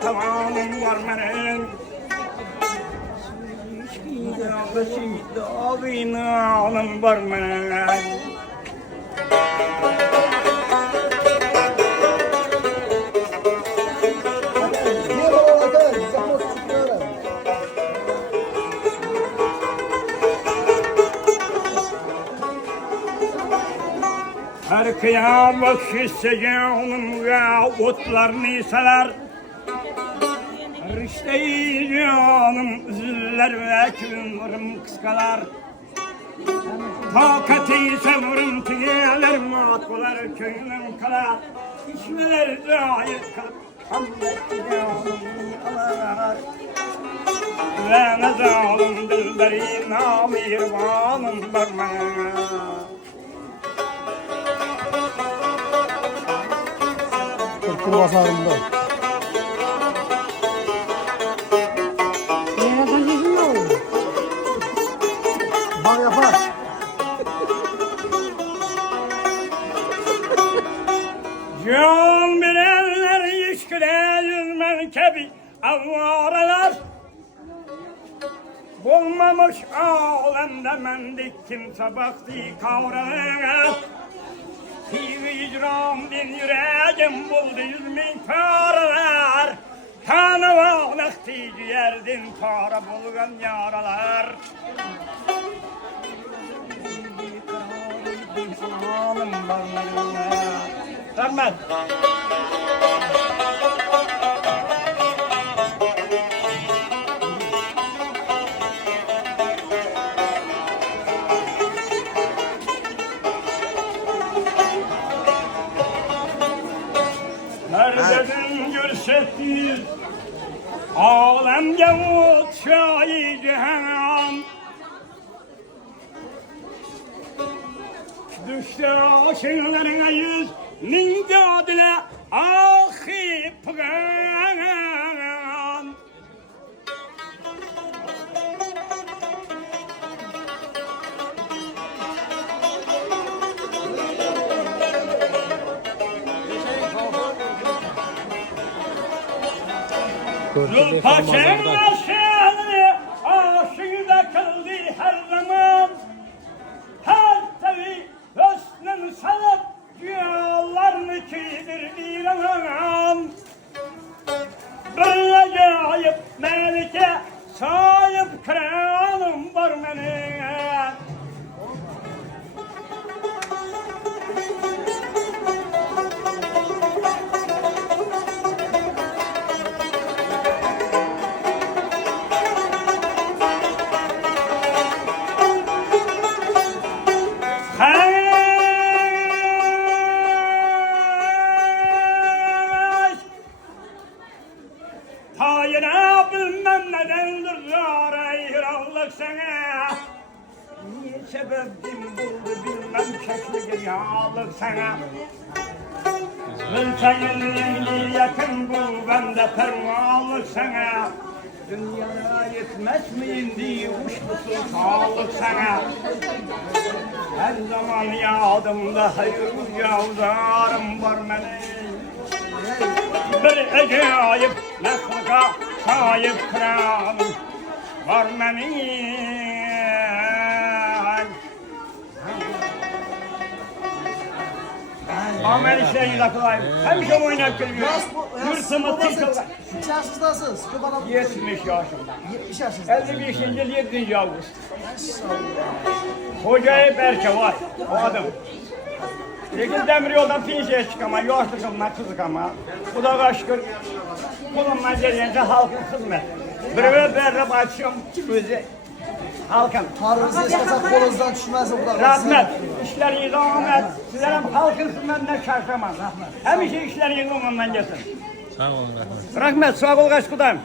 tavanım var benim. Dağınım var benim. Her kıyamet şişeceğim ve otlarını salar. Rişteyi canım ziller ve kümürüm kıskalar. Takati sevurum tiyeler matkolar köyüm kalar. İçmeler zahir kalıp hamlet canım alar. Ve ne zalim dilberi namirvanım barmaya. Kurbaşlarında. Nereden gidin oğlum? Bak yapar. Can bilenler işkile merkebi avvaralar. Bulmamış alemde mendik kimse baktı kavralar. Hicran bin yüreğim buldu 100.000 paralar. Tanıvan ehtici yerdin para bulgan yaralar. Anım barlarına. Rahmet. Neredesin görsettiğiz alemde mutşayı cehennem. Düştü aşınlarına 100.000 cadile ahi pıgan. Zülpaşa'nın aşığını aşığına kıldı her zaman. Her tabi hüsnün sanıp yollarını kiydirdi anam. Bir acayip melike sahip kralım var benim. Tayine bilmem nedendir hayranlık sana. Niye sebebim buldu bilmem şekli geriyalık sana. Ülkenin yakın bul bende pervalık sana. Dünyaya yetmez mi indi uçlusun sağlık sana. Her zaman yadımda hayır yavdarım var benim. Bir acayip mesleka sahip kralım var benim. Amel işlerini takılayım. Hemşe oynak geliyor. Yurtımı tıkılır. Kaç yaşındasınız? 70 yaşında. 70 yaşında. 55. yıl 7. Ağustos. Hocayı Berke var. O adam. Lekin demir yoldan pensiye çıkama, yaşlı kılma, kızık ama. Bu da kaşkır. Kulunma gelince halkın hizmet. Bir ve berrep açıyorum gözü. Halkın. Karınızı eskasak kolunuzdan düşmez o kadar. Rahmet. İşleriniz rahmet. Sizler hem halkın hizmetinden şaşırmaz. Hem işi işleriniz ondan gelsin. Sağ olun rahmet. Rahmet, sağ ol kaç kudayım.